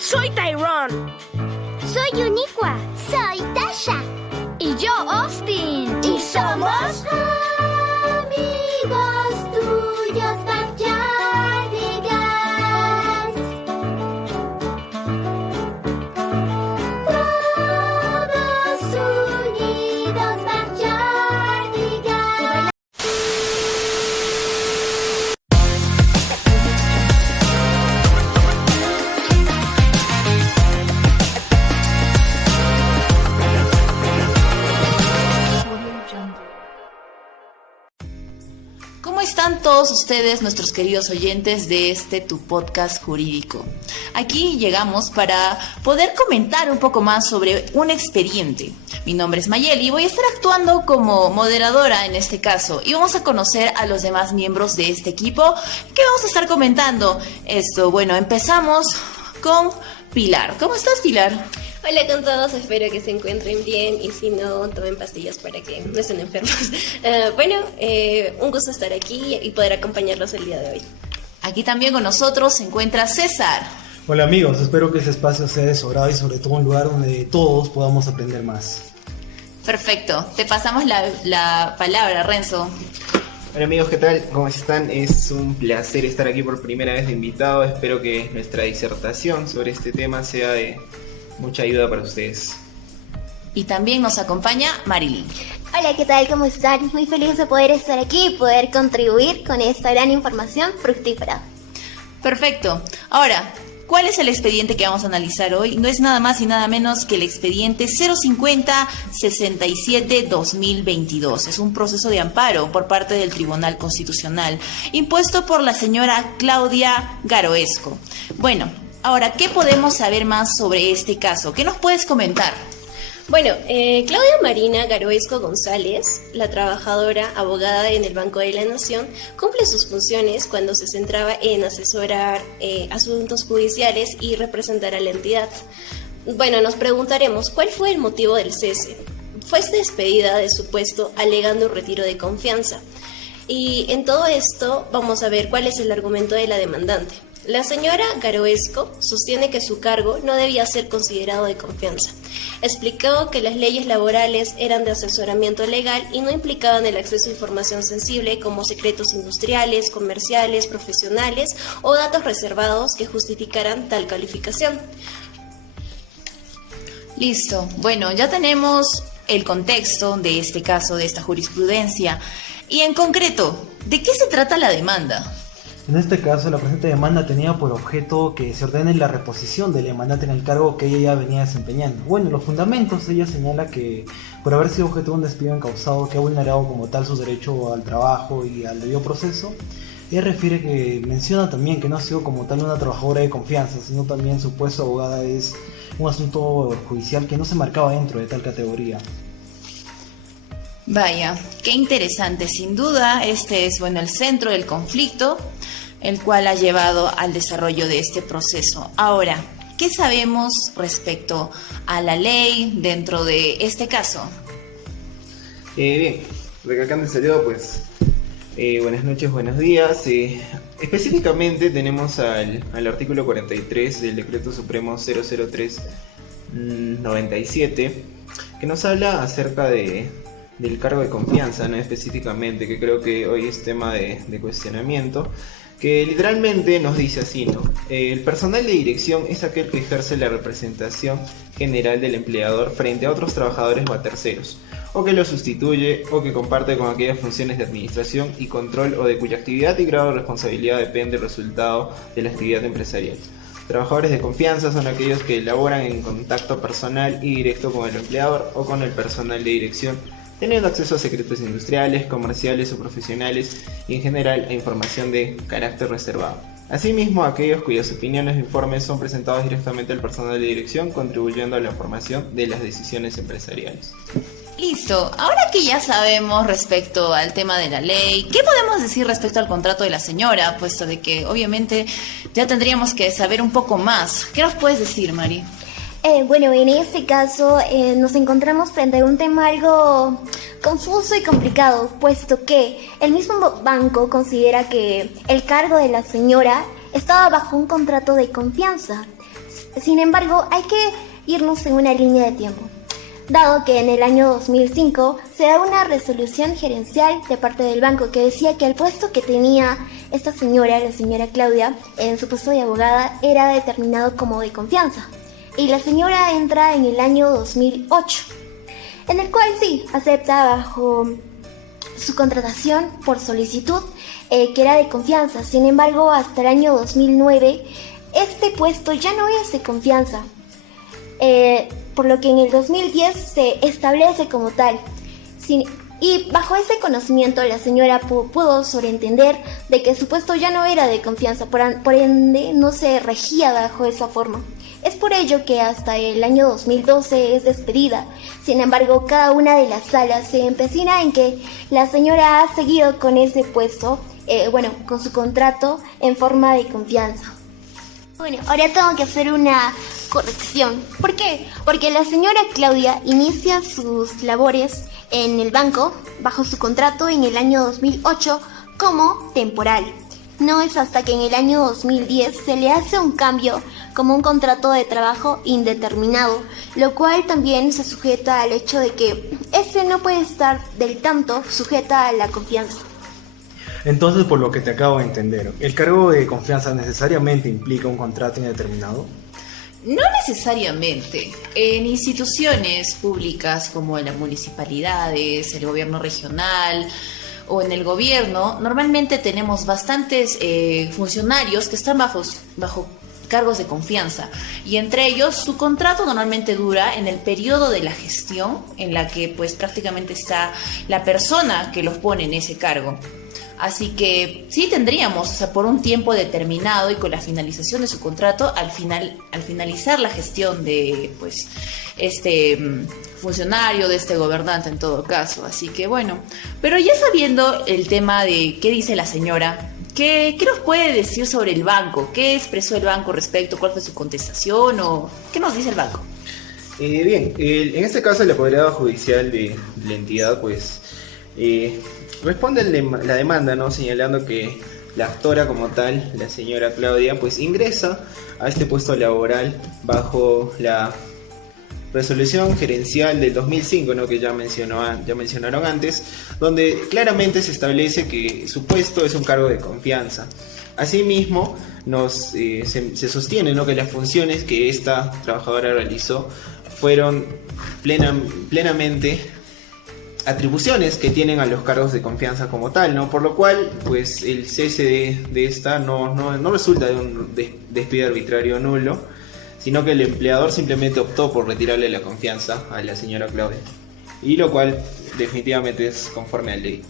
Soy Tyrone. Soy Uniqua. Soy Tasha. Y yo, Austin. Y somos amigos tuyos, Backyardigans. Todos unidos, Backyardigans. ¿Cómo están todos ustedes, nuestros queridos oyentes de tu podcast jurídico? Aquí llegamos para poder comentar un poco más sobre un expediente. Mi nombre es Mayeli y voy a estar actuando como moderadora en este caso. Y vamos a conocer a los demás miembros de este equipo que vamos a estar comentando esto. Bueno, empezamos con Pilar. ¿Cómo estás, Pilar? Hola con todos, espero que se encuentren bien y si no, tomen pastillas para que no estén enfermos. Un gusto estar aquí y poder acompañarlos el día de hoy. Aquí también con nosotros se encuentra César. Hola amigos, espero que este espacio sea de su agrado y sobre todo un lugar donde todos podamos aprender más. Perfecto, te pasamos la palabra, Renzo. Hola amigos, ¿qué tal? ¿Cómo están? Es un placer estar aquí por primera vez de invitado. Espero que nuestra disertación sobre este tema sea de mucha ayuda para ustedes. Y también nos acompaña Marilyn. Hola, ¿qué tal? ¿Cómo están? Muy feliz de poder estar aquí y poder contribuir con esta gran información fructífera. Perfecto. Ahora, ¿cuál es el expediente que vamos a analizar hoy? No es nada más y nada menos que el expediente 050-67-2022. Es un proceso de amparo por parte del Tribunal Constitucional, impuesto por la señora Claudia Garoesco. Bueno, ahora, ¿qué podemos saber más sobre este caso? ¿Qué nos puedes comentar? Bueno, Claudia Marina Garoesco González, la trabajadora abogada en el Banco de la Nación, cumple sus funciones cuando se centraba en asesorar asuntos judiciales y representar a la entidad. Bueno, nos preguntaremos, ¿cuál fue el motivo del cese? Fue despedida de su puesto alegando un retiro de confianza. Y en todo esto vamos a ver cuál es el argumento de la demandante. La señora Garoesco sostiene que su cargo no debía ser considerado de confianza. Explicó que las leyes laborales eran de asesoramiento legal y no implicaban el acceso a información sensible como secretos industriales, comerciales, profesionales o datos reservados que justificaran tal calificación. Listo. Bueno, ya tenemos el contexto de este caso, de esta jurisprudencia. Y en concreto, ¿de qué se trata la demanda? En este caso, la presente demanda tenía por objeto que se ordene la reposición del demandante en el cargo que ella ya venía desempeñando. Bueno, los fundamentos, ella señala que por haber sido objeto de un despido encausado que ha vulnerado como tal su derecho al trabajo y al debido proceso, ella refiere que menciona también que no ha sido como tal una trabajadora de confianza, sino también su puesto de abogada es un asunto judicial que no se marcaba dentro de tal categoría. Vaya, qué interesante. Sin duda, este es el centro del conflicto, el cual ha llevado al desarrollo de este proceso. Ahora, ¿qué sabemos respecto a la ley dentro de este caso? Bien, recalcando el saludo, buenas noches, buenos días. Específicamente tenemos al artículo 43 del Decreto Supremo 003-97, que nos habla acerca del cargo de confianza, ¿no? Específicamente, que creo que hoy es tema de cuestionamiento, que literalmente nos dice así, ¿no? El personal de dirección es aquel que ejerce la representación general del empleador frente a otros trabajadores o a terceros, o que lo sustituye o que comparte con aquellas funciones de administración y control o de cuya actividad y grado de responsabilidad depende el resultado de la actividad empresarial. Trabajadores de confianza son aquellos que elaboran en contacto personal y directo con el empleador o con el personal de dirección, teniendo acceso a secretos industriales, comerciales o profesionales y en general a información de carácter reservado. Asimismo, aquellos cuyas opiniones o informes son presentados directamente al personal de dirección, contribuyendo a la formación de las decisiones empresariales. Listo, ahora que ya sabemos respecto al tema de la ley, ¿qué podemos decir respecto al contrato de la señora? Puesto de que obviamente ya tendríamos que saber un poco más. ¿Qué nos puedes decir, Mari? En este caso nos encontramos frente a un tema algo confuso y complicado, puesto que el mismo banco considera que el cargo de la señora estaba bajo un contrato de confianza. Sin embargo, hay que irnos en una línea de tiempo, dado que en el año 2005 se da una resolución gerencial de parte del banco que decía que el puesto que tenía esta señora, la señora Claudia, en su puesto de abogada era determinado como de confianza. Y la señora entra en el año 2008, en el cual sí, acepta bajo su contratación por solicitud que era de confianza. Sin embargo, hasta el año 2009, este puesto ya no es de confianza. Por lo que en el 2010 se establece como tal. Y bajo ese conocimiento la señora pudo sobreentender de que su puesto ya no era de confianza, por ende no se regía bajo esa forma. Es por ello que hasta el año 2012 es despedida. Sin embargo, cada una de las salas se empecina en que la señora ha seguido con ese puesto, con su contrato en forma de confianza. Bueno, ahora tengo que hacer una corrección. ¿Por qué? Porque la señora Claudia inicia sus labores en el banco bajo su contrato en el año 2008 como temporal. No es hasta que en el año 2010 se le hace un cambio como un contrato de trabajo indeterminado, lo cual también se sujeta al hecho de que este no puede estar del tanto sujeta a la confianza. Entonces, por lo que te acabo de entender, ¿el cargo de confianza necesariamente implica un contrato indeterminado? No necesariamente. En instituciones públicas como en las municipalidades, el gobierno regional o en el gobierno, normalmente tenemos bastantes funcionarios que están bajo cargos de confianza, y entre ellos su contrato normalmente dura en el periodo de la gestión en la que pues prácticamente está la persona que los pone en ese cargo. Así que sí tendríamos, por un tiempo determinado y con la finalización de su contrato, al finalizar la gestión de pues este funcionario, de este gobernante en todo caso. Así que bueno, pero ya sabiendo el tema de qué dice la señora, ¿qué nos puede decir sobre el banco? ¿Qué expresó el banco respecto? ¿Cuál fue su contestación? ¿O qué nos dice el banco? Bien, en este caso el apoderado judicial de la entidad pues responde la demanda, ¿no? Señalando que la actora como tal, la señora Claudia, pues ingresa a este puesto laboral bajo la resolución gerencial del 2005, ¿no? Que ya mencionaron antes, donde claramente se establece que su puesto es un cargo de confianza. Asimismo, se sostiene, ¿no? Que las funciones que esta trabajadora realizó fueron plenamente atribuciones que tienen a los cargos de confianza como tal, ¿no? Por lo cual, pues el cese de esta no resulta de un despido arbitrario nulo, sino que el empleador simplemente optó por retirarle la confianza a la señora Claudia, y lo cual definitivamente es conforme a la ley.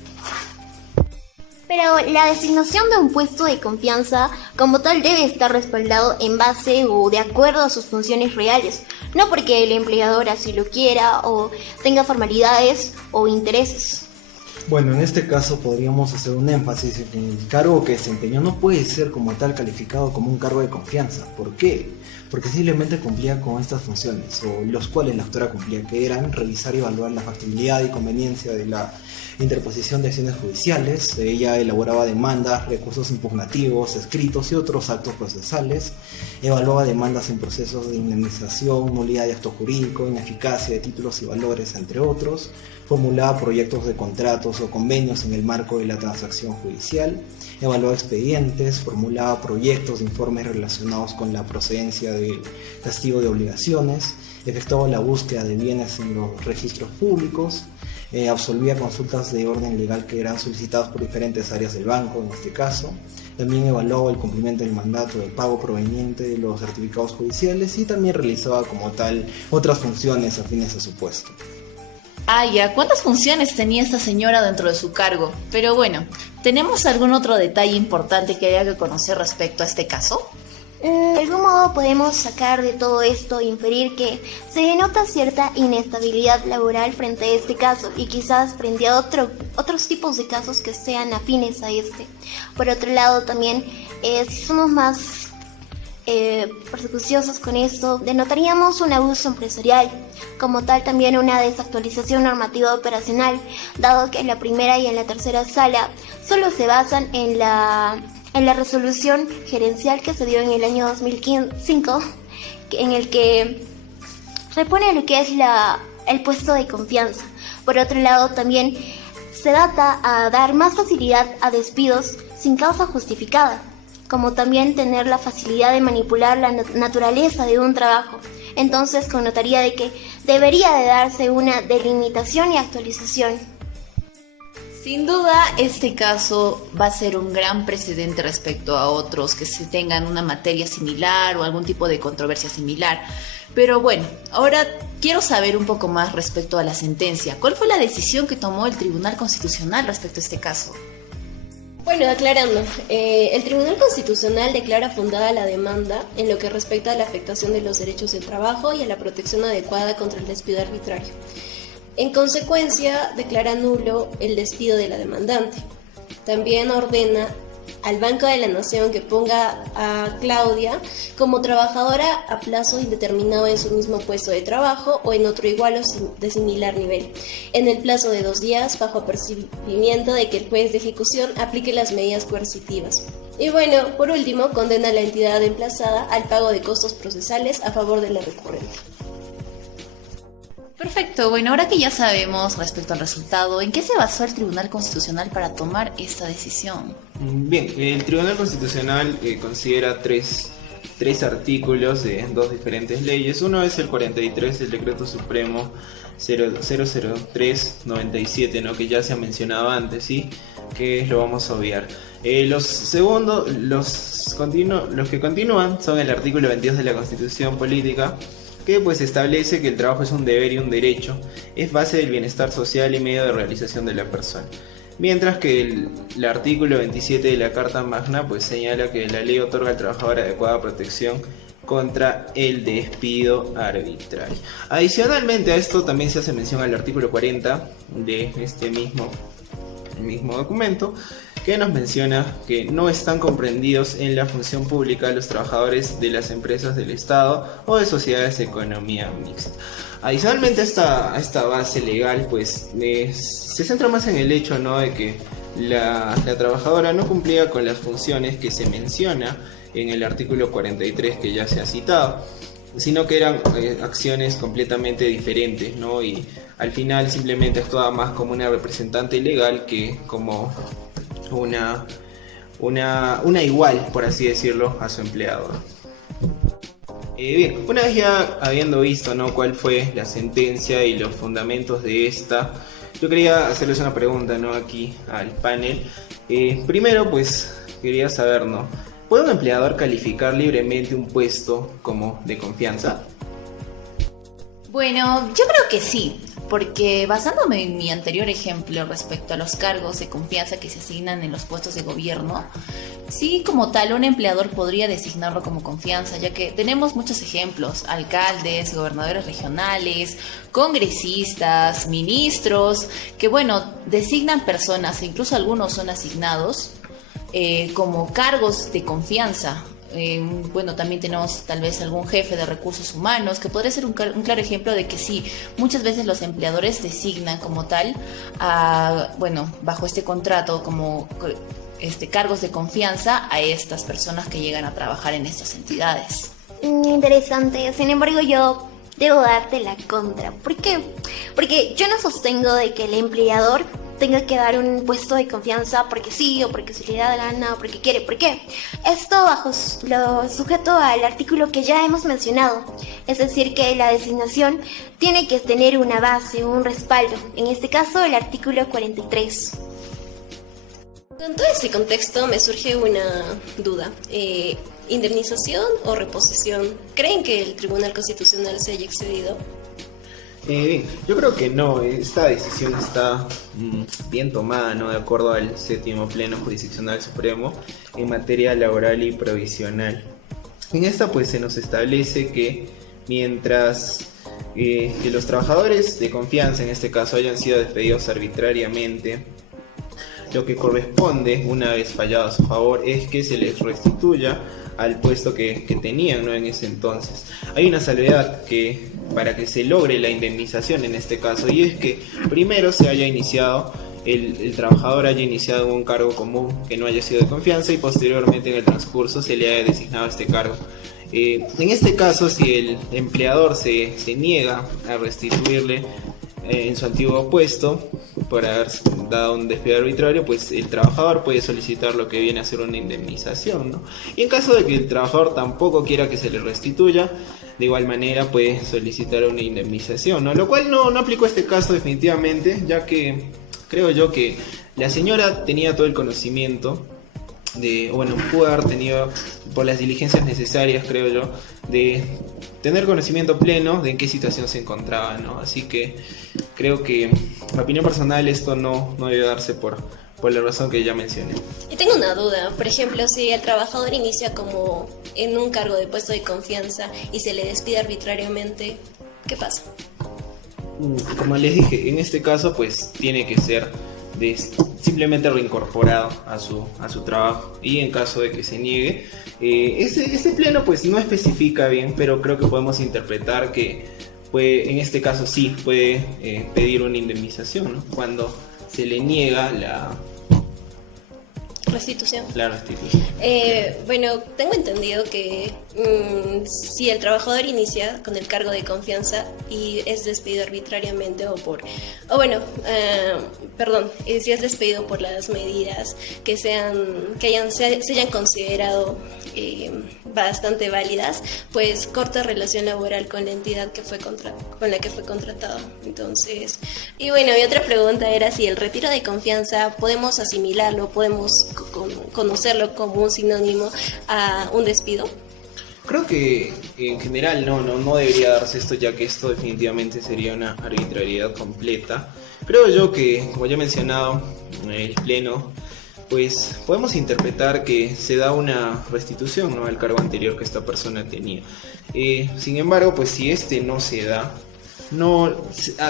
Pero la designación de un puesto de confianza como tal debe estar respaldado en base o de acuerdo a sus funciones reales, no porque el empleador así lo quiera o tenga formalidades o intereses. Bueno, en este caso podríamos hacer un énfasis en que el cargo que desempeñó no puede ser como tal calificado como un cargo de confianza. ¿Por qué? Porque simplemente cumplía con estas funciones, o los cuales la actora cumplía, que eran revisar y evaluar la factibilidad y conveniencia de la interposición de acciones judiciales. Ella elaboraba demandas, recursos impugnativos, escritos y otros actos procesales, evaluaba demandas en procesos de indemnización, nulidad de acto jurídico, ineficacia de títulos y valores, entre otros, formulaba proyectos de contratos o convenios en el marco de la transacción judicial, evaluaba expedientes, formulaba proyectos de informes relacionados con la procedencia del castigo de obligaciones, efectuaba la búsqueda de bienes en los registros públicos, absolvía consultas de orden legal que eran solicitadas por diferentes áreas del banco, en este caso. También evaluaba el cumplimiento del mandato de pago proveniente de los certificados judiciales y también realizaba como tal otras funciones afines a su puesto. Ya, ¿cuántas funciones tenía esta señora dentro de su cargo? Pero bueno, ¿tenemos algún otro detalle importante que haya que conocer respecto a este caso? De algún modo podemos sacar de todo esto e inferir que se denota cierta inestabilidad laboral frente a este caso y quizás frente a otros tipos de casos que sean afines a este. Por otro lado también, si somos más persecuciosos con esto, denotaríamos un abuso empresarial, como tal también una desactualización normativa operacional, dado que en la primera y en la tercera sala solo se basan en la resolución gerencial que se dio en el año 2005 en el que se pone lo que es el puesto de confianza. Por otro lado, también se trata a dar más facilidad a despidos sin causa justificada, como también tener la facilidad de manipular la naturaleza de un trabajo. Entonces connotaría de que debería de darse una delimitación y actualización. Sin duda, este caso va a ser un gran precedente respecto a otros que se tengan una materia similar o algún tipo de controversia similar. Pero bueno, ahora quiero saber un poco más respecto a la sentencia. ¿Cuál fue la decisión que tomó el Tribunal Constitucional respecto a este caso? Bueno, aclarando, el Tribunal Constitucional declara fundada la demanda en lo que respecta a la afectación de los derechos del trabajo y a la protección adecuada contra el despido arbitrario. En consecuencia, declara nulo el despido de la demandante. También ordena al Banco de la Nación que ponga a Claudia como trabajadora a plazo indeterminado en su mismo puesto de trabajo o en otro igual o de similar nivel, en el plazo de 2 días, bajo apercibimiento de que el juez de ejecución aplique las medidas coercitivas. Y bueno, por último, condena a la entidad emplazada al pago de costos procesales a favor de la recurrente. Perfecto, bueno, ahora que ya sabemos respecto al resultado, ¿en qué se basó el Tribunal Constitucional para tomar esta decisión? Bien, el Tribunal Constitucional considera tres artículos de 2 diferentes leyes. Uno es el 43 del Decreto Supremo 00397, ¿no? Que ya se ha mencionado antes, ¿sí? Que lo vamos a obviar. Los que continúan son el artículo 22 de la Constitución Política, que pues establece que el trabajo es un deber y un derecho, es base del bienestar social y medio de realización de la persona. Mientras que el artículo 27 de la Carta Magna pues señala que la ley otorga al trabajador adecuada protección contra el despido arbitrario. Adicionalmente a esto también se hace mención al artículo 40 de este mismo documento, que nos menciona que no están comprendidos en la función pública los trabajadores de las empresas del Estado o de sociedades de economía mixta. Adicionalmente a esta base legal, pues se centra más en el hecho, ¿no?, de que la trabajadora no cumplía con las funciones que se menciona en el artículo 43 que ya se ha citado, sino que eran acciones completamente diferentes, ¿no? Y al final simplemente actuaba más como una representante legal que como una igual, por así decirlo, a su empleador. Bien, una vez ya habiendo visto, ¿no?, cuál fue la sentencia y los fundamentos de esta, yo quería hacerles una pregunta, ¿no?, aquí al panel. Primero, pues quería saber, ¿no?, ¿puede un empleador calificar libremente un puesto como de confianza? Bueno, yo creo que sí, porque basándome en mi anterior ejemplo respecto a los cargos de confianza que se asignan en los puestos de gobierno, sí, como tal, un empleador podría designarlo como confianza, ya que tenemos muchos ejemplos: alcaldes, gobernadores regionales, congresistas, ministros, que bueno, designan personas, e incluso algunos son asignados como cargos de confianza. Bueno, también tenemos tal vez algún jefe de recursos humanos que podría ser un claro ejemplo de que sí, muchas veces los empleadores designan como tal bajo este contrato como cargos de confianza a estas personas que llegan a trabajar en estas entidades. Interesante. Sin embargo, yo debo darte la contra. ¿Por qué? Porque yo no sostengo de que el empleador tenga que dar un puesto de confianza porque sí, o porque se le da la gana, o porque quiere. ¿Por qué? Esto lo sujeto al artículo que ya hemos mencionado. Es decir, que la designación tiene que tener una base, un respaldo. En este caso, el artículo 43. Con todo este contexto me surge una duda. ¿Indemnización o reposición? ¿Creen que el Tribunal Constitucional se haya excedido? Bien, yo creo que no, esta decisión está bien tomada, ¿no?, de acuerdo al 7º Pleno Jurisdiccional Supremo en materia laboral y provisional. En esta pues se nos establece que mientras que los trabajadores de confianza, en este caso, hayan sido despedidos arbitrariamente, lo que corresponde, una vez fallado a su favor, es que se les restituya al puesto que tenían, ¿no?, en ese entonces. Hay una salvedad para que se logre la indemnización en este caso, y es que primero se haya iniciado, el trabajador haya iniciado un cargo común que no haya sido de confianza y posteriormente en el transcurso se le haya designado este cargo. En este caso, si el empleador se niega a restituirle en su antiguo puesto por haber dado un despido arbitrario, pues el trabajador puede solicitar lo que viene a ser una indemnización, ¿no? Y en caso de que el trabajador tampoco quiera que se le restituya, de igual manera puede solicitar una indemnización, ¿no? Lo cual no aplicó este caso definitivamente, ya que creo yo que la señora tenía todo el conocimiento pudo haber tenido, por las diligencias necesarias, creo yo, de tener conocimiento pleno de en qué situación se encontraba, ¿no? Así que creo que, en opinión personal, esto no debe darse por la razón que ya mencioné. Y tengo una duda, por ejemplo, si el trabajador inicia como en un cargo de puesto de confianza y se le despide arbitrariamente, ¿qué pasa? Como les dije, en este caso pues tiene que ser simplemente reincorporado a su trabajo, y en caso de que se niegue, este pleno pues no especifica bien, pero creo que podemos interpretar que en este caso sí puede pedir una indemnización, ¿no? Cuando se le niega la restitución. Restitución. Tengo entendido que si el trabajador inicia con el cargo de confianza y es despedido arbitrariamente si es despedido por las medidas que se hayan considerado bastante válidas, pues corta relación laboral con la entidad con la que fue contratado. Entonces, y otra pregunta era si el retiro de confianza podemos asimilarlo, podemos conocerlo como un sinónimo a un despido. Creo que en general no debería darse esto, ya que esto definitivamente sería una arbitrariedad completa. Creo yo que, como ya he mencionado, el pleno, pues podemos interpretar que se da una restitución, ¿no?, al cargo anterior que esta persona tenía. Sin embargo, pues si este no se da,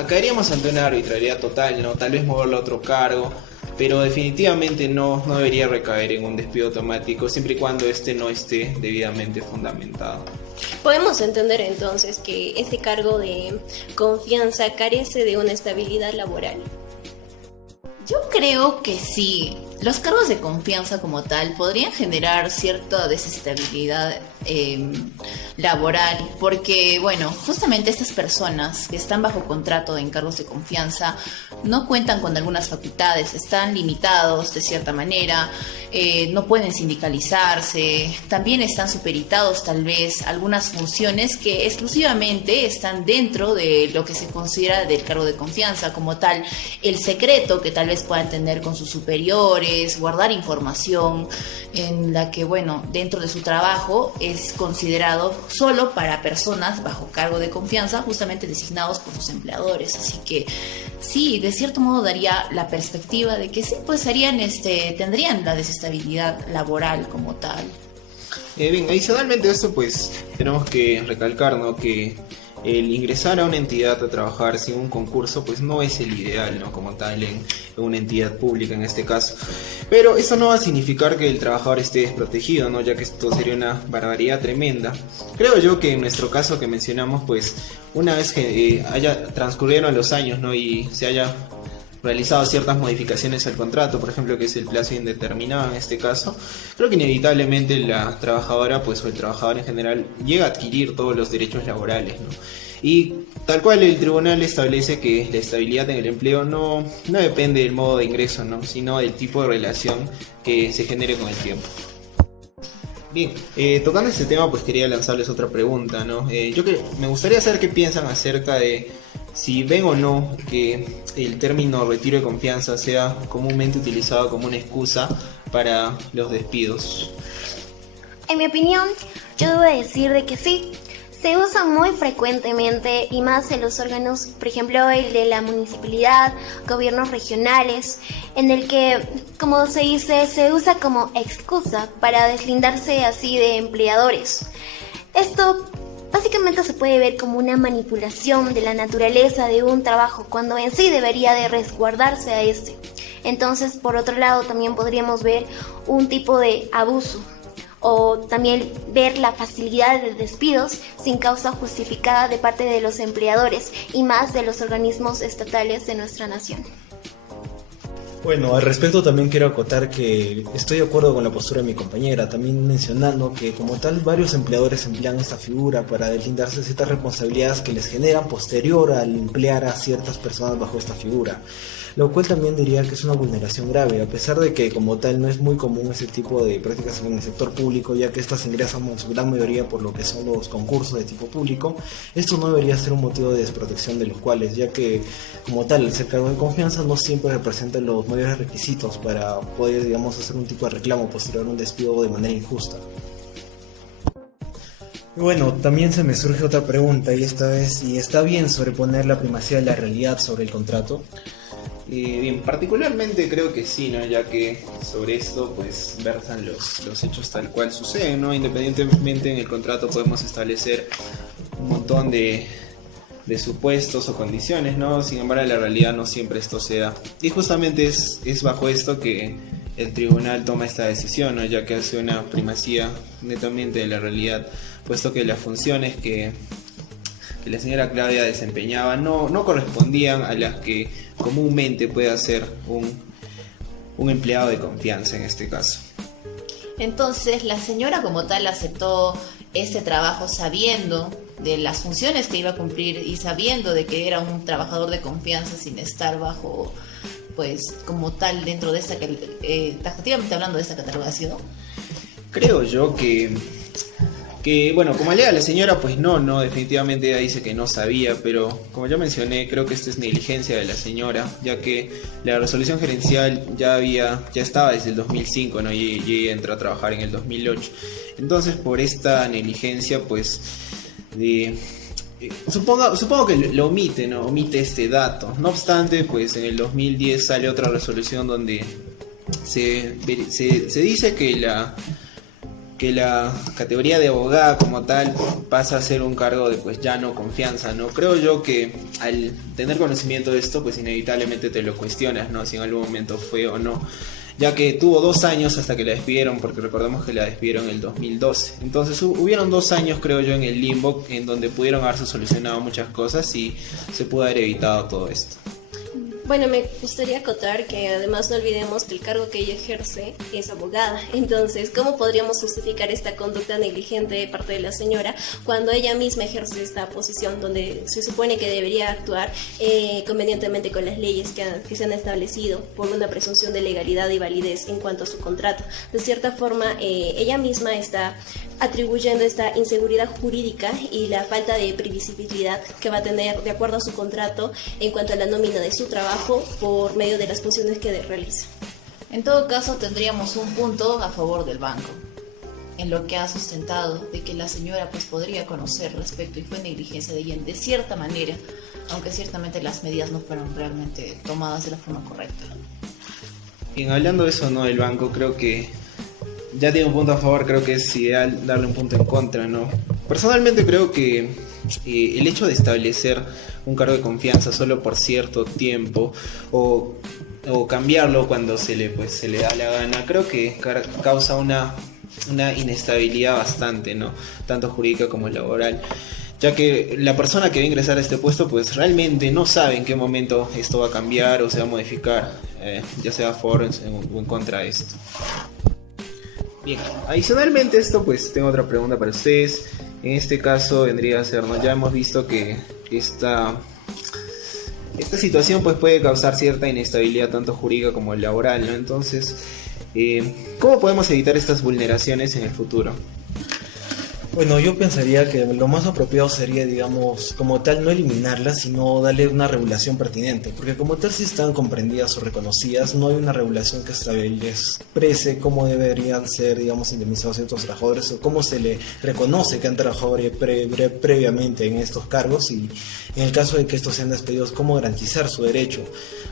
caeríamos ante una arbitrariedad total, ¿no? Tal vez moverlo a otro cargo, pero definitivamente no debería recaer en un despido automático, siempre y cuando este no esté debidamente fundamentado. Podemos entender entonces que este cargo de confianza carece de una estabilidad laboral. Yo creo que sí. Los cargos de confianza como tal podrían generar cierta desestabilidad laboral, porque justamente estas personas que están bajo contrato en cargos de confianza no cuentan con algunas facultades, están limitados de cierta manera, no pueden sindicalizarse, también están supeditados tal vez a algunas funciones que exclusivamente están dentro de lo que se considera del cargo de confianza, como tal el secreto que tal vez puedan tener con sus superiores, guardar información en la que dentro de su trabajo es considerado solo para personas bajo cargo de confianza, justamente designados por sus empleadores. Así que sí, de cierto modo daría la perspectiva de que sí, pues tendrían la desestabilidad laboral como tal. Bien, adicionalmente a esto, pues tenemos que recalcar, ¿no?, que el ingresar a una entidad a trabajar sin un concurso pues no es el ideal, ¿no?, como tal en una entidad pública en este caso. Pero eso no va a significar que el trabajador esté desprotegido, ¿no?, ya que esto sería una barbaridad tremenda. Creo yo que en nuestro caso que mencionamos, pues una vez que transcurrieron los años, ¿no?, y se haya realizado ciertas modificaciones al contrato, por ejemplo, que es el plazo indeterminado en este caso, creo que inevitablemente la trabajadora, pues, o el trabajador en general, llega a adquirir todos los derechos laborales, ¿no? Y tal cual el tribunal establece que la estabilidad en el empleo no depende del modo de ingreso, ¿no?, sino del tipo de relación que se genere con el tiempo. Bien, tocando este tema, pues quería lanzarles otra pregunta, ¿no? Me gustaría saber qué piensan acerca de si ven o no que el término retiro de confianza sea comúnmente utilizado como una excusa para los despidos. En mi opinión, yo debo decir de que sí. Se usa muy frecuentemente y más en los órganos, por ejemplo el de la municipalidad, gobiernos regionales, en el que, como se dice, se usa como excusa para deslindarse así de empleadores. Esto básicamente se puede ver como una manipulación de la naturaleza de un trabajo cuando en sí debería de resguardarse a este. Entonces, por otro lado, también podríamos ver un tipo de abuso, o también ver la facilidad de despidos sin causa justificada de parte de los empleadores y más de los organismos estatales de nuestra nación. Bueno, al respecto también quiero acotar que estoy de acuerdo con la postura de mi compañera, también mencionando que como tal varios empleadores emplean esta figura para deslindarse de ciertas responsabilidades que les generan posterior al emplear a ciertas personas bajo esta figura, lo cual también diría que es una vulneración grave, a pesar de que como tal no es muy común ese tipo de prácticas en el sector público, ya que estas ingresan en su gran mayoría por lo que son los concursos de tipo público. Esto no debería ser un motivo de desprotección de los cuales, ya que como tal el ser cargo de confianza no siempre representa los mayores requisitos para poder, digamos, hacer un tipo de reclamo posterior a un despido de manera injusta. Bueno, también se me surge otra pregunta, y esta vez, si está bien sobreponer la primacía de la realidad sobre el contrato. Bien, particularmente creo que sí, ¿no? Ya que sobre esto pues versan los hechos tal cual suceden, ¿no? Independientemente en el contrato podemos establecer un montón de supuestos o condiciones, ¿no? Sin embargo, en la realidad no siempre esto se da. Y justamente es bajo esto que el tribunal toma esta decisión, ¿no? Ya que hace una primacía netamente de la realidad, puesto que las funciones que la señora Claudia desempeñaba no correspondían a las que comúnmente puede hacer un empleado de confianza en este caso. Entonces, la señora como tal aceptó este trabajo sabiendo de las funciones que iba a cumplir y sabiendo de que era un trabajador de confianza sin estar bajo, pues, como tal dentro de esta, taxativamente hablando de esta catalogación. Creo yo que bueno, como alega la señora, pues no, definitivamente ella dice que no sabía, pero como ya mencioné, creo que esto es negligencia de la señora, ya que la resolución gerencial ya estaba desde el 2005, ¿no? Y ella entró a trabajar en el 2008. Entonces, por esta negligencia, pues, supongo que lo omite, ¿no? Omite este dato. No obstante, pues en el 2010 sale otra resolución donde se dice que la categoría de abogada como tal pasa a ser un cargo de pues ya no confianza, ¿no? Creo yo que al tener conocimiento de esto, pues inevitablemente te lo cuestionas, ¿no? Si en algún momento fue o no, ya que tuvo 2 años hasta que la despidieron, porque recordemos que la despidieron en el 2012. Entonces hubieron 2 años, creo yo, en el limbo, en donde pudieron haberse solucionado muchas cosas y se pudo haber evitado todo esto. Bueno, me gustaría acotar que además no olvidemos que el cargo que ella ejerce es abogada. Entonces, ¿cómo podríamos justificar esta conducta negligente de parte de la señora cuando ella misma ejerce esta posición donde se supone que debería actuar convenientemente con las leyes que se han establecido por una presunción de legalidad y validez en cuanto a su contrato? De cierta forma, ella misma está atribuyendo esta inseguridad jurídica y la falta de previsibilidad que va a tener de acuerdo a su contrato en cuanto a la nómina de su trabajo por medio de las funciones que realiza. En todo caso, tendríamos un punto a favor del banco, en lo que ha sustentado de que la señora pues podría conocer respecto y fue negligencia de ella de cierta manera, aunque ciertamente las medidas no fueron realmente tomadas de la forma correcta. Bien, hablando de eso, ¿no? El banco creo que ya tiene un punto a favor, creo que es ideal darle un punto en contra, ¿no? Personalmente creo que el hecho de establecer un cargo de confianza solo por cierto tiempo o cambiarlo cuando se le da la gana, creo que causa una inestabilidad bastante, ¿no? Tanto jurídica como laboral, ya que la persona que va a ingresar a este puesto pues realmente no sabe en qué momento esto va a cambiar o se va a modificar, ya sea a favor o en contra de esto. Bien, adicionalmente a esto pues tengo otra pregunta para ustedes. En este caso vendría a ser, ¿no? Ya hemos visto que esta situación pues puede causar cierta inestabilidad tanto jurídica como laboral, ¿no? Entonces, ¿cómo podemos evitar estas vulneraciones en el futuro? Bueno, yo pensaría que lo más apropiado sería, digamos, como tal, no eliminarlas, sino darle una regulación pertinente, porque como tal si están comprendidas o reconocidas, no hay una regulación que exprese cómo deberían ser, digamos, indemnizados ciertos trabajadores o cómo se le reconoce que han trabajado previamente en estos cargos y en el caso de que estos sean despedidos, cómo garantizar su derecho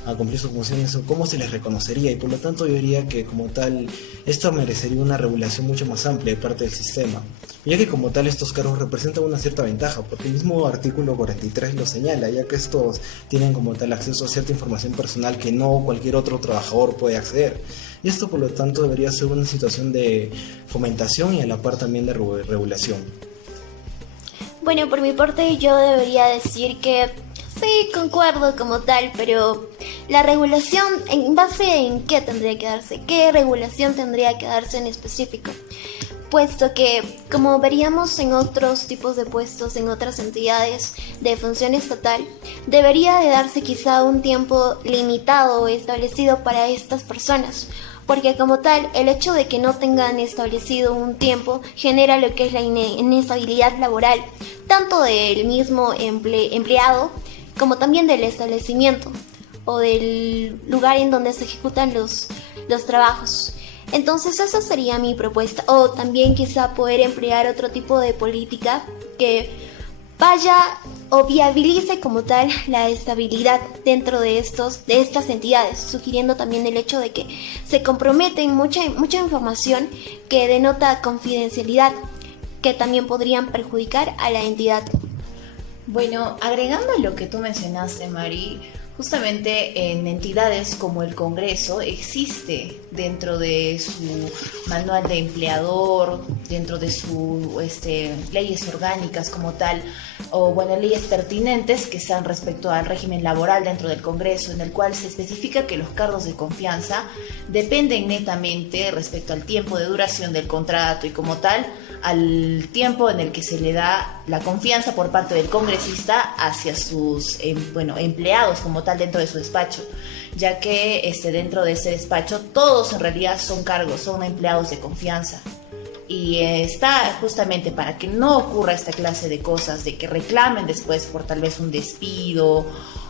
a cumplir sus funciones o cómo se les reconocería, y por lo tanto yo diría que como tal esto merecería una regulación mucho más amplia de parte del sistema, ya que como tal estos cargos representan una cierta ventaja, porque el mismo artículo 43 lo señala, ya que estos tienen como tal acceso a cierta información personal que no cualquier otro trabajador puede acceder, y esto por lo tanto debería ser una situación de fomentación y a la par también de regulación. Bueno, por mi parte yo debería decir que sí, concuerdo como tal, pero La regulación, ¿en base en qué tendría que darse? ¿Qué regulación tendría que darse en específico? Puesto que, como veríamos en otros tipos de puestos, en otras entidades de función estatal, debería de darse quizá un tiempo limitado o establecido para estas personas, porque como tal, el hecho de que no tengan establecido un tiempo genera lo que es la inestabilidad laboral, tanto del mismo empleado como también del establecimiento o del lugar en donde se ejecutan los trabajos. Entonces esa sería mi propuesta, o también quizá poder emplear otro tipo de política que vaya o viabilice como tal la estabilidad dentro de estas entidades, sugiriendo también el hecho de que se comprometen mucha información que denota confidencialidad, que también podrían perjudicar a la entidad. Bueno, agregando a lo que tú mencionaste, Mari, justamente en entidades como el Congreso existe dentro de su manual de empleador, dentro de sus leyes orgánicas como tal, o bueno, leyes pertinentes que sean respecto al régimen laboral dentro del Congreso, en el cual se especifica que los cargos de confianza dependen netamente respecto al tiempo de duración del contrato y como tal al tiempo en el que se le da la confianza por parte del congresista hacia sus empleados como tal dentro de su despacho, ya que dentro de ese despacho todos en realidad son cargos, son empleados de confianza. Y está justamente para que no ocurra esta clase de cosas, de que reclamen después por tal vez un despido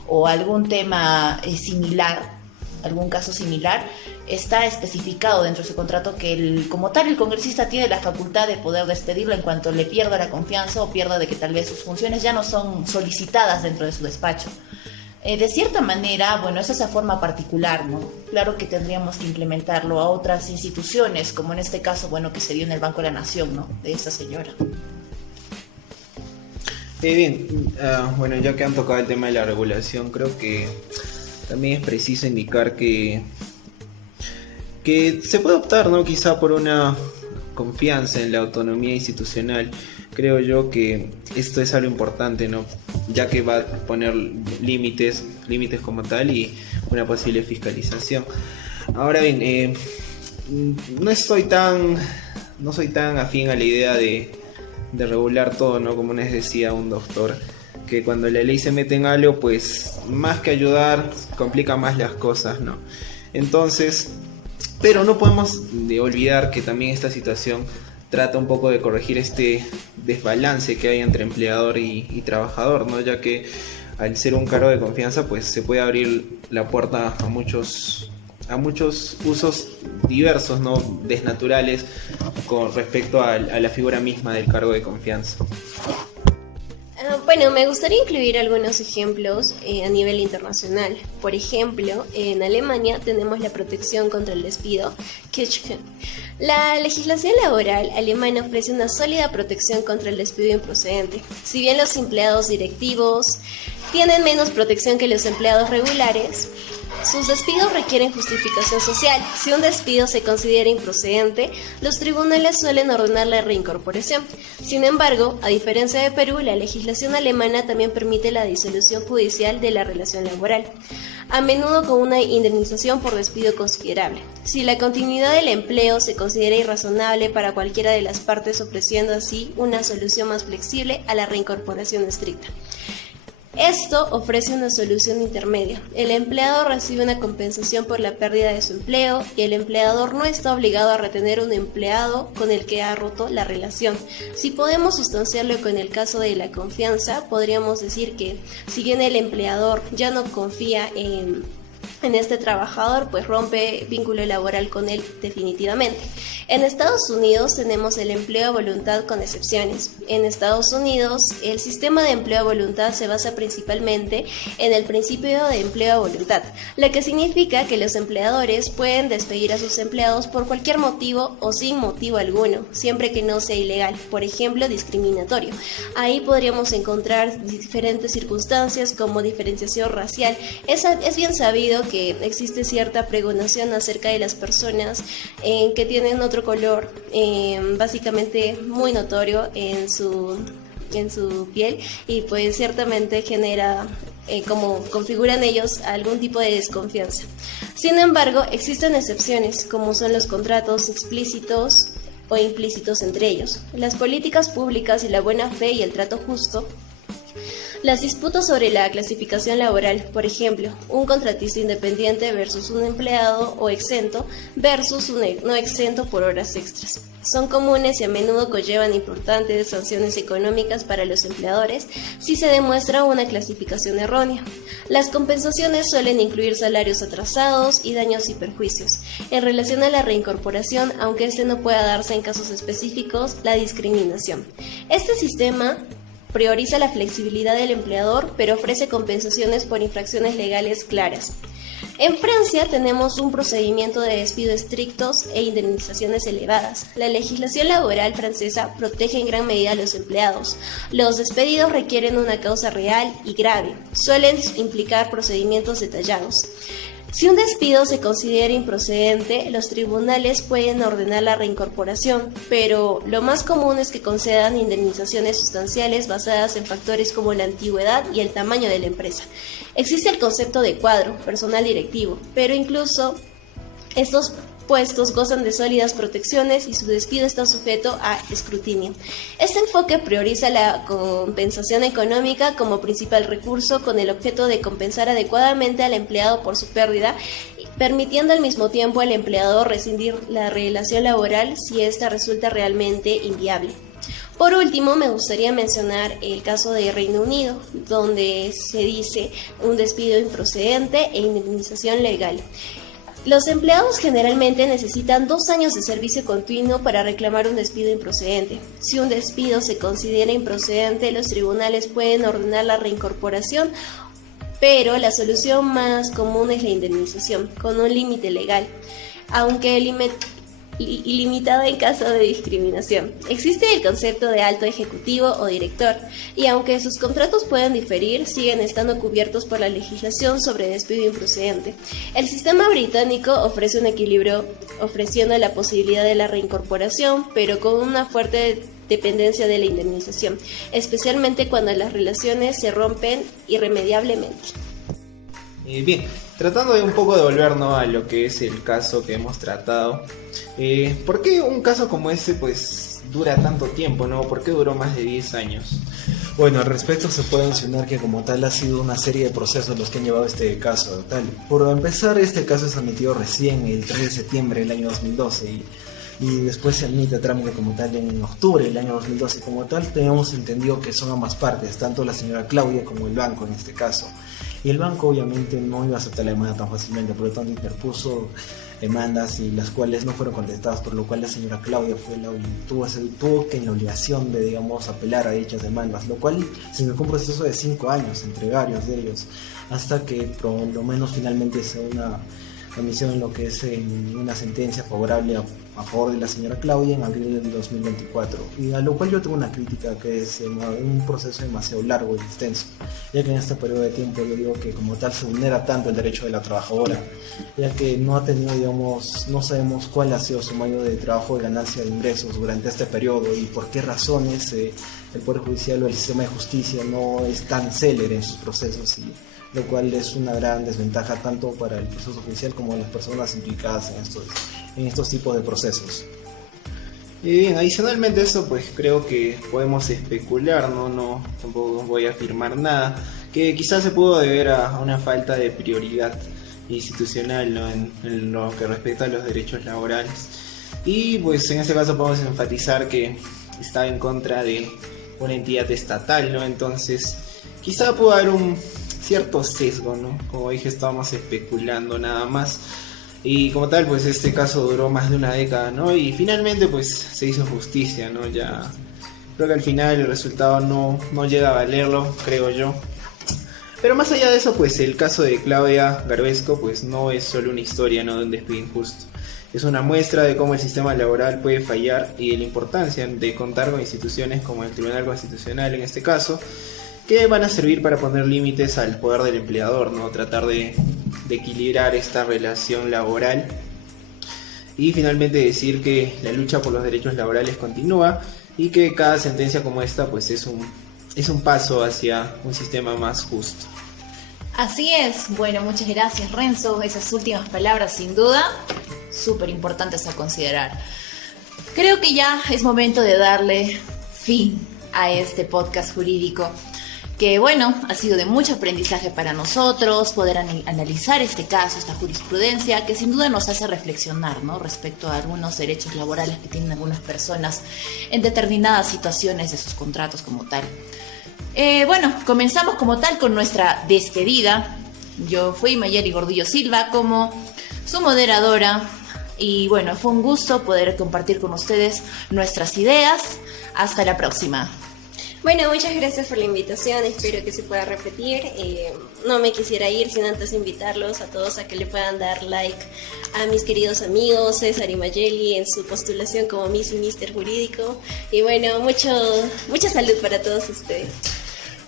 o algún tema similar, algún caso similar, está especificado dentro de su contrato que como tal el congresista tiene la facultad de poder despedirlo en cuanto le pierda la confianza o pierda de que tal vez sus funciones ya no son solicitadas dentro de su despacho. De cierta manera, bueno, es esa forma particular, ¿no? Claro que tendríamos que implementarlo a otras instituciones, como en este caso, bueno, que se dio en el Banco de la Nación, ¿no? De esta señora. Bien, bueno, ya que han tocado el tema de la regulación, creo que también es preciso indicar que se puede optar, ¿no? Quizá por una confianza en la autonomía institucional. Creo yo que esto es algo importante, ¿no? Ya que va a poner límites como tal y una posible fiscalización. Ahora bien, no soy tan afín a la idea de regular todo, ¿no? Como les decía un doctor, que cuando la ley se mete en algo, pues más que ayudar, complica más las cosas, ¿no? Entonces, pero no podemos olvidar que también esta situación trata un poco de corregir este desbalance que hay entre empleador y trabajador, ¿no? Ya que al ser un cargo de confianza, pues se puede abrir la puerta a muchos usos diversos, ¿no? Desnaturales con respecto a la figura misma del cargo de confianza. Bueno, me gustaría incluir algunos ejemplos a nivel internacional. Por ejemplo, en Alemania tenemos la protección contra el despido, Kirchhoff. La legislación laboral alemana ofrece una sólida protección contra el despido improcedente. Si bien los empleados directivos tienen menos protección que los empleados regulares, sus despidos requieren justificación social. Si un despido se considera improcedente, los tribunales suelen ordenar la reincorporación. Sin embargo, a diferencia de Perú, la legislación alemana también permite la disolución judicial de la relación laboral, a menudo con una indemnización por despido considerable, si la continuidad del empleo se considera irrazonable para cualquiera de las partes, ofreciendo así una solución más flexible a la reincorporación estricta. Esto ofrece una solución intermedia. El empleado recibe una compensación por la pérdida de su empleo y el empleador no está obligado a retener un empleado con el que ha roto la relación. Si podemos sustanciarlo con el caso de la confianza, podríamos decir que si bien el empleador ya no confía en este trabajador, pues rompe vínculo laboral con él definitivamente. En Estados Unidos tenemos el empleo a voluntad con excepciones. En Estados Unidos el sistema de empleo a voluntad se basa principalmente en el principio de empleo a voluntad, lo que significa que los empleadores pueden despedir a sus empleados por cualquier motivo o sin motivo alguno, siempre que no sea ilegal, por ejemplo discriminatorio. Ahí podríamos encontrar diferentes circunstancias como diferenciación racial. Es bien sabido que existe cierta pregonación acerca de las personas que tienen otro color, básicamente muy notorio en su piel, y pues ciertamente genera como configuran ellos, algún tipo de desconfianza. Sin embargo, existen excepciones, como son los contratos explícitos o implícitos entre ellos, las políticas públicas y la buena fe y el trato justo. Las disputas sobre la clasificación laboral, por ejemplo, un contratista independiente versus un empleado o exento versus un no exento por horas extras. Son comunes y a menudo conllevan importantes sanciones económicas para los empleadores si se demuestra una clasificación errónea. Las compensaciones suelen incluir salarios atrasados y daños y perjuicios. En relación a la reincorporación, aunque este no pueda darse en casos específicos, la discriminación. Este sistema prioriza la flexibilidad del empleador, pero ofrece compensaciones por infracciones legales claras. En Francia tenemos un procedimiento de despido estrictos e indemnizaciones elevadas. La legislación laboral francesa protege en gran medida a los empleados. Los despedidos requieren una causa real y grave. Suelen implicar procedimientos detallados. Si un despido se considera improcedente, los tribunales pueden ordenar la reincorporación, pero lo más común es que concedan indemnizaciones sustanciales basadas en factores como la antigüedad y el tamaño de la empresa. Existe el concepto de cuadro, personal directivo, pero incluso estos puestos gozan de sólidas protecciones y su despido está sujeto a escrutinio. Este enfoque prioriza la compensación económica como principal recurso con el objeto de compensar adecuadamente al empleado por su pérdida, permitiendo al mismo tiempo al empleador rescindir la relación laboral si ésta resulta realmente inviable. Por último, me gustaría mencionar el caso de Reino Unido, donde se dice un despido improcedente e indemnización legal. Los empleados generalmente necesitan 2 años de servicio continuo para reclamar un despido improcedente. Si un despido se considera improcedente, los tribunales pueden ordenar la reincorporación, pero la solución más común es la indemnización, con un límite legal, aunque ilimitada en caso de discriminación. Existe el concepto de alto ejecutivo o director, y aunque sus contratos puedan diferir, siguen estando cubiertos por la legislación sobre despido improcedente. El sistema británico ofrece un equilibrio, ofreciendo la posibilidad de la reincorporación, pero con una fuerte dependencia de la indemnización, especialmente cuando las relaciones se rompen irremediablemente. Bien, tratando de un poco de volvernos a lo que es el caso que hemos tratado, ¿por qué un caso como este pues dura tanto tiempo, no? ¿Por qué duró más de 10 años? Bueno, al respecto se puede mencionar que como tal ha sido una serie de procesos los que han llevado este caso. Por empezar, este caso se admitió recién el 3 de septiembre del año 2012 y después se admite a trámite como tal en octubre del año 2012. Como tal, teníamos entendido que son ambas partes, tanto la señora Claudia como el banco en este caso. Y el banco obviamente no iba a aceptar la demanda tan fácilmente, por lo tanto interpuso demandas y las cuales no fueron contestadas, por lo cual la señora Claudia tuvo que en la obligación de, digamos, apelar a dichas demandas, lo cual significó un proceso de 5 años entre varios de ellos, hasta que por lo menos finalmente se una emisión en lo que es una sentencia favorable a favor de la señora Claudia en abril del 2024, y a lo cual yo tengo una crítica, que es un proceso demasiado largo y extenso, ya que en este periodo de tiempo yo digo que como tal se vulnera tanto el derecho de la trabajadora, ya que no ha tenido, digamos, no sabemos cuál ha sido su medio de trabajo de ganancia de ingresos durante este periodo y por qué razones el Poder Judicial o el sistema de justicia no es tan célere en sus procesos, y lo cual es una gran desventaja tanto para el proceso judicial como las personas implicadas en estos tipos de procesos. Y bien, adicionalmente a eso, pues creo que podemos especular, no tampoco voy a afirmar nada, que quizás se pudo deber a una falta de prioridad institucional, ¿no? en lo que respecta a los derechos laborales. Y pues en este caso podemos enfatizar que está en contra de una entidad estatal, ¿no? Entonces quizá pudo haber un cierto sesgo, ¿no? Como dije, estábamos especulando nada más. Y como tal, pues este caso duró más de una década, ¿no? Y finalmente pues se hizo justicia, ¿no? Ya creo que al final el resultado no llega a valerlo, creo yo. Pero más allá de eso, pues el caso de Claudia Garoesco pues no es solo una historia, ¿no? de un despido injusto. Es una muestra de cómo el sistema laboral puede fallar y de la importancia de contar con instituciones como el Tribunal Constitucional en este caso, que van a servir para poner límites al poder del empleador, ¿no? Tratar de equilibrar esta relación laboral y finalmente decir que la lucha por los derechos laborales continúa y que cada sentencia como esta pues es un paso hacia un sistema más justo. Así es. Bueno, muchas gracias, Renzo. Esas últimas palabras, sin duda, súper importantes a considerar. Creo que ya es momento de darle fin a este podcast jurídico, que bueno, ha sido de mucho aprendizaje para nosotros, poder analizar este caso, esta jurisprudencia, que sin duda nos hace reflexionar, ¿no?, respecto a algunos derechos laborales que tienen algunas personas en determinadas situaciones de sus contratos como tal. Bueno, comenzamos como tal con nuestra despedida. Yo fui Mayeli Gordillo Silva como su moderadora y bueno, fue un gusto poder compartir con ustedes nuestras ideas. Hasta la próxima. Bueno, muchas gracias por la invitación, espero que se pueda repetir. No me quisiera ir sin antes invitarlos a todos a que le puedan dar like a mis queridos amigos César y Mayeli en su postulación como Miss y Mister Jurídico. Y bueno, mucha salud para todos ustedes.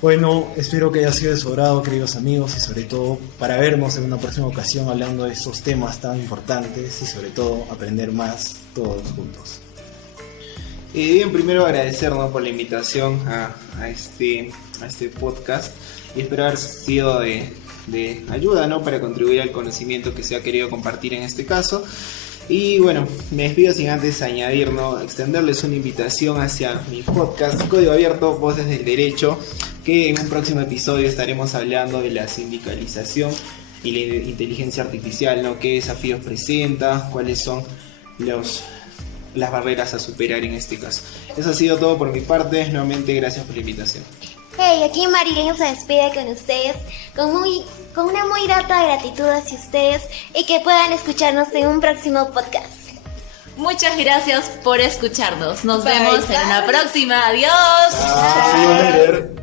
Bueno, espero que haya sido de su agrado, queridos amigos, y sobre todo para vernos en una próxima ocasión hablando de estos temas tan importantes y sobre todo aprender más todos juntos. Bien, primero agradecernos por la invitación a este podcast y espero haber sido de ayuda, ¿no?, para contribuir al conocimiento que se ha querido compartir en este caso. Y bueno, me despido sin antes añadir, ¿no?, extenderles una invitación hacia mi podcast Código Abierto, Voces del Derecho, que en un próximo episodio estaremos hablando de la sindicalización y la inteligencia artificial, ¿no?, qué desafíos presenta, cuáles son las barreras a superar en este caso. Eso ha sido todo por mi parte. Nuevamente, gracias por la invitación. Hey, aquí Marileño se despide con ustedes con una muy grata gratitud hacia ustedes y que puedan escucharnos en un próximo podcast. Muchas gracias por escucharnos. Nos vemos en una próxima. Adiós. See you later.